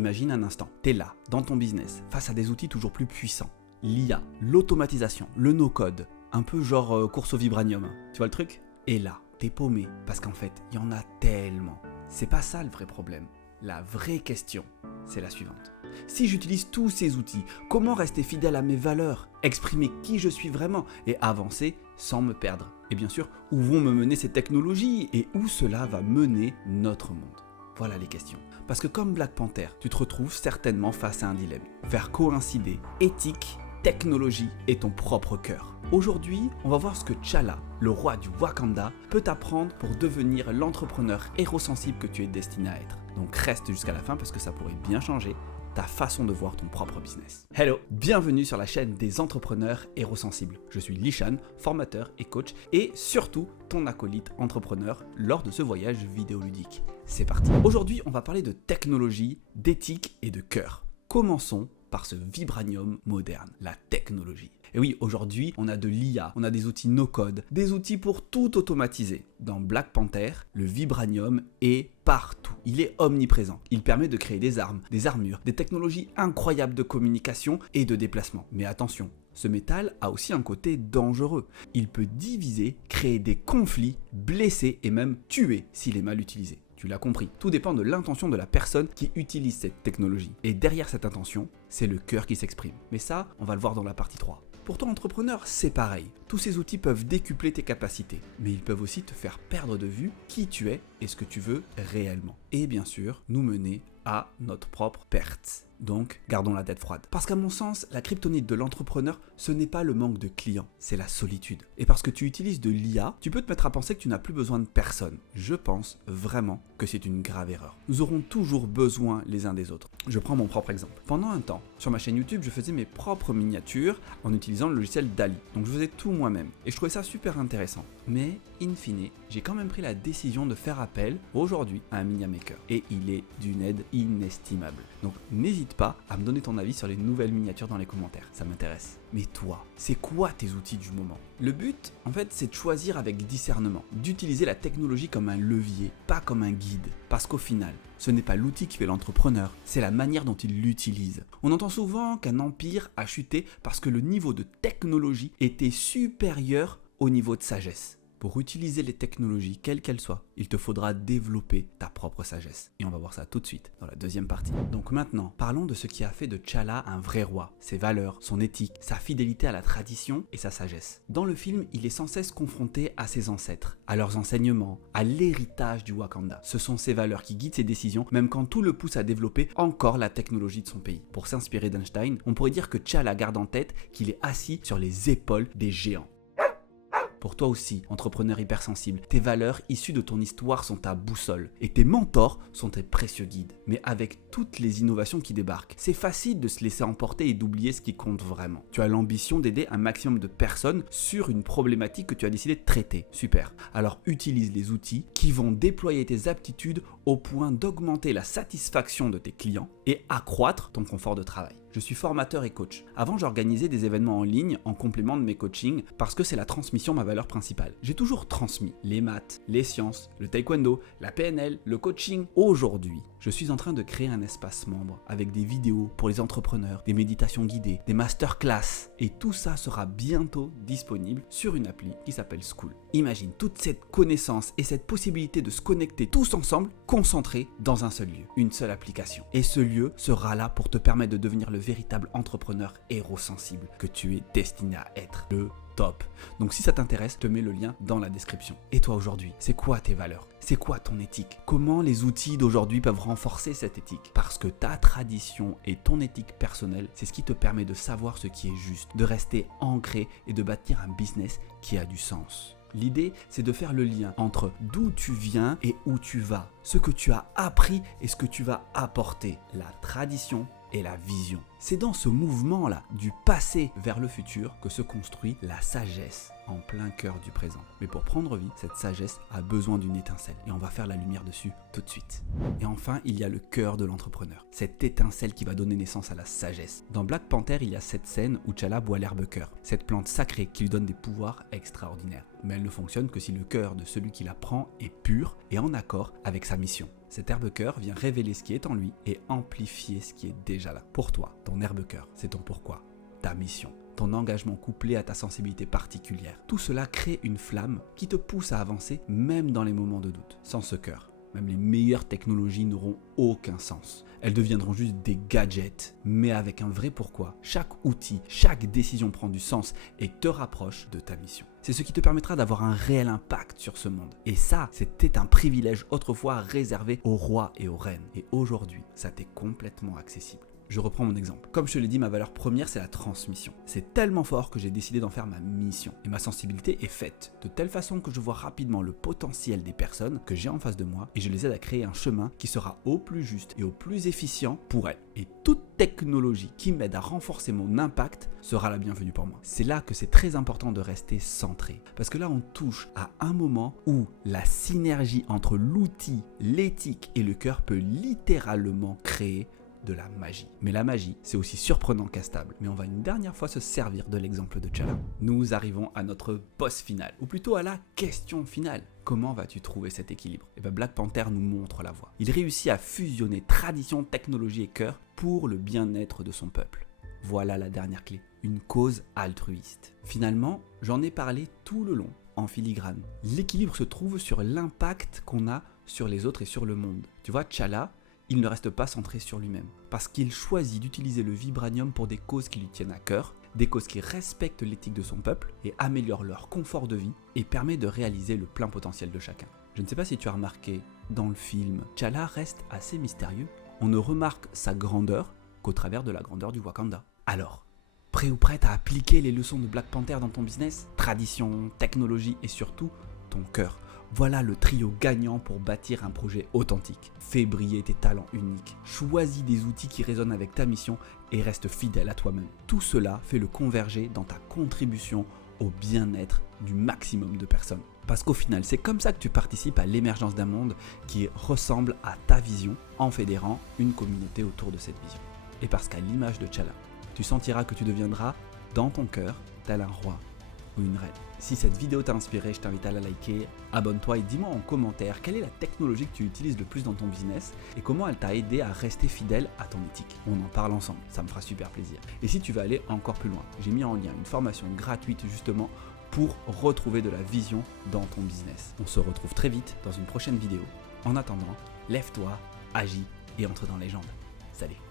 Imagine un instant, t'es là, dans ton business, face à des outils toujours plus puissants. L'IA, l'automatisation, le no-code, un peu genre course au vibranium, tu vois le truc? Et là, t'es paumé, parce qu'en fait, il y en a tellement. C'est pas ça le vrai problème. La vraie question, c'est la suivante. Si j'utilise tous ces outils, comment rester fidèle à mes valeurs, exprimer qui je suis vraiment et avancer sans me perdre? Et bien sûr, où vont me mener ces technologies et où cela va mener notre monde? Voilà les questions. Parce que comme Black Panther, tu te retrouves certainement face à un dilemme. Faire coïncider éthique, technologie et ton propre cœur. Aujourd'hui, on va voir ce que T'Challa, le roi du Wakanda, peut t'apprendre pour devenir l'entrepreneur hérosensible que tu es destiné à être. Donc reste jusqu'à la fin parce que ça pourrait bien changer ta façon de voir ton propre business. Hello, bienvenue sur la chaîne des entrepreneurs hérosensibles. Je suis Lishan, formateur et coach et surtout ton acolyte entrepreneur lors de ce voyage vidéoludique. C'est parti. Aujourd'hui, on va parler de technologie, d'éthique et de cœur. Commençons par ce vibranium moderne, la technologie. Et oui, aujourd'hui, on a de l'IA, on a des outils no-code, des outils pour tout automatiser. Dans Black Panther, le vibranium est partout. Il est omniprésent. Il permet de créer des armes, des armures, des technologies incroyables de communication et de déplacement. Mais attention, ce métal a aussi un côté dangereux. Il peut diviser, créer des conflits, blesser et même tuer s'il est mal utilisé. Tu l'as compris, tout dépend de l'intention de la personne qui utilise cette technologie. Et derrière cette intention, c'est le cœur qui s'exprime. Mais ça, on va le voir dans la partie 3. Pour ton entrepreneur, c'est pareil. Tous ces outils peuvent décupler tes capacités, mais ils peuvent aussi te faire perdre de vue qui tu es et ce que tu veux réellement. Et bien sûr, nous mener à notre propre perte. Donc, gardons la tête froide. Parce qu'à mon sens, la kryptonite de l'entrepreneur, ce n'est pas le manque de clients, c'est la solitude. Et parce que tu utilises de l'IA, tu peux te mettre à penser que tu n'as plus besoin de personne. Je pense vraiment que c'est une grave erreur. Nous aurons toujours besoin les uns des autres. Je prends mon propre exemple. Pendant un temps, sur ma chaîne YouTube, je faisais mes propres miniatures en utilisant le logiciel DALL-E. Donc je faisais tout moi-même. Et je trouvais ça super intéressant. Mais, in fine, j'ai quand même pris la décision de faire appel aujourd'hui à un miniamaker. Et il est d'une aide inestimable. Donc n'hésite pas à me donner ton avis sur les nouvelles miniatures dans les commentaires, ça m'intéresse. Mais toi, c'est quoi tes outils du moment? Le but, en fait, c'est de choisir avec discernement, d'utiliser la technologie comme un levier, pas comme un guide. Parce qu'au final, ce n'est pas l'outil qui fait l'entrepreneur, c'est la manière dont il l'utilise. On entend souvent qu'un empire a chuté parce que le niveau de technologie était supérieur au niveau de sagesse. Pour utiliser les technologies, quelles qu'elles soient, il te faudra développer ta propre sagesse. Et on va voir ça tout de suite dans la deuxième partie. Donc maintenant, parlons de ce qui a fait de T'Challa un vrai roi. Ses valeurs, son éthique, sa fidélité à la tradition et sa sagesse. Dans le film, il est sans cesse confronté à ses ancêtres, à leurs enseignements, à l'héritage du Wakanda. Ce sont ces valeurs qui guident ses décisions, même quand tout le pousse à développer encore la technologie de son pays. Pour s'inspirer d'Einstein, on pourrait dire que T'Challa garde en tête qu'il est assis sur les épaules des géants. Pour toi aussi, entrepreneur hypersensible, tes valeurs issues de ton histoire sont ta boussole et tes mentors sont tes précieux guides. Mais avec toutes les innovations qui débarquent, c'est facile de se laisser emporter et d'oublier ce qui compte vraiment. Tu as l'ambition d'aider un maximum de personnes sur une problématique que tu as décidé de traiter. Super. Alors utilise les outils qui vont déployer tes aptitudes au point d'augmenter la satisfaction de tes clients et accroître ton confort de travail. Je suis formateur et coach. Avant, j'organisais des événements en ligne en complément de mes coachings parce que c'est la transmission ma valeur principale. J'ai toujours transmis les maths, les sciences, le taekwondo, la PNL, le coaching. Aujourd'hui, je suis en train de créer un espace membre avec des vidéos pour les entrepreneurs, des méditations guidées, des masterclass et tout ça sera bientôt disponible sur une appli qui s'appelle Skool. Imagine toute cette connaissance et cette possibilité de se connecter tous ensemble, concentrés dans un seul lieu, une seule application. Et ce lieu sera là pour te permettre de devenir le véritable entrepreneur hérosensible que tu es destiné à être. Le top. Donc si ça t'intéresse, je te mets le lien dans la description. Et toi aujourd'hui, c'est quoi tes valeurs? C'est quoi ton éthique? Comment les outils d'aujourd'hui peuvent renforcer cette éthique? Parce que ta tradition et ton éthique personnelle, c'est ce qui te permet de savoir ce qui est juste, de rester ancré et de bâtir un business qui a du sens. L'idée, c'est de faire le lien entre d'où tu viens et où tu vas, ce que tu as appris et ce que tu vas apporter, la tradition et la vision. C'est dans ce mouvement-là, du passé vers le futur, que se construit la sagesse en plein cœur du présent. Mais pour prendre vie, cette sagesse a besoin d'une étincelle et on va faire la lumière dessus tout de suite. Et enfin, il y a le cœur de l'entrepreneur, cette étincelle qui va donner naissance à la sagesse. Dans Black Panther, il y a cette scène où T'Challa boit l'herbe cœur, cette plante sacrée qui lui donne des pouvoirs extraordinaires. Mais elle ne fonctionne que si le cœur de celui qui la prend est pur et en accord avec sa mission. Cet herbe-cœur vient révéler ce qui est en lui et amplifier ce qui est déjà là. Pour toi, ton herbe-cœur, c'est ton pourquoi, ta mission, ton engagement couplé à ta sensibilité particulière. Tout cela crée une flamme qui te pousse à avancer même dans les moments de doute. Sans ce cœur, même les meilleures technologies n'auront aucun sens. Elles deviendront juste des gadgets. Mais avec un vrai pourquoi, chaque outil, chaque décision prend du sens et te rapproche de ta mission. C'est ce qui te permettra d'avoir un réel impact sur ce monde. Et ça, c'était un privilège autrefois réservé aux rois et aux reines. Et aujourd'hui, ça t'est complètement accessible. Je reprends mon exemple. Comme je te l'ai dit, ma valeur première, c'est la transmission. C'est tellement fort que j'ai décidé d'en faire ma mission. Et ma sensibilité est faite de telle façon que je vois rapidement le potentiel des personnes que j'ai en face de moi et je les aide à créer un chemin qui sera au plus juste et au plus efficient pour elles. Et toute technologie qui m'aide à renforcer mon impact sera la bienvenue pour moi. C'est là que c'est très important de rester centré. Parce que là, on touche à un moment où la synergie entre l'outil, l'éthique et le cœur peut littéralement créer de la magie. Mais la magie, c'est aussi surprenant qu'instable. Mais on va une dernière fois se servir de l'exemple de T'Challa. Nous arrivons à notre boss final, ou plutôt à la question finale. Comment vas-tu trouver cet équilibre? Et bien Black Panther nous montre la voie. Il réussit à fusionner tradition, technologie et cœur pour le bien-être de son peuple. Voilà la dernière clé, une cause altruiste. Finalement, j'en ai parlé tout le long, en filigrane. L'équilibre se trouve sur l'impact qu'on a sur les autres et sur le monde. Tu vois, T'Challa, il ne reste pas centré sur lui-même, parce qu'il choisit d'utiliser le vibranium pour des causes qui lui tiennent à cœur, des causes qui respectent l'éthique de son peuple et améliorent leur confort de vie et permet de réaliser le plein potentiel de chacun. Je ne sais pas si tu as remarqué, dans le film, T'Challa reste assez mystérieux. On ne remarque sa grandeur qu'au travers de la grandeur du Wakanda. Alors, prêt ou prête à appliquer les leçons de Black Panther dans ton business? Tradition, technologie et surtout ton cœur. Voilà le trio gagnant pour bâtir un projet authentique. Fais briller tes talents uniques, choisis des outils qui résonnent avec ta mission et reste fidèle à toi-même. Tout cela fait le converger dans ta contribution au bien-être du maximum de personnes. Parce qu'au final, c'est comme ça que tu participes à l'émergence d'un monde qui ressemble à ta vision en fédérant une communauté autour de cette vision. Et parce qu'à l'image de T'Challa, tu sentiras que tu deviendras, dans ton cœur, tel un roi ou une reine. Si cette vidéo t'a inspiré, je t'invite à la liker, abonne-toi et dis-moi en commentaire quelle est la technologie que tu utilises le plus dans ton business et comment elle t'a aidé à rester fidèle à ton éthique. On en parle ensemble, ça me fera super plaisir. Et si tu veux aller encore plus loin, j'ai mis en lien une formation gratuite justement pour retrouver de la vision dans ton business. On se retrouve très vite dans une prochaine vidéo. En attendant, lève-toi, agis et entre dans les légende. Salut!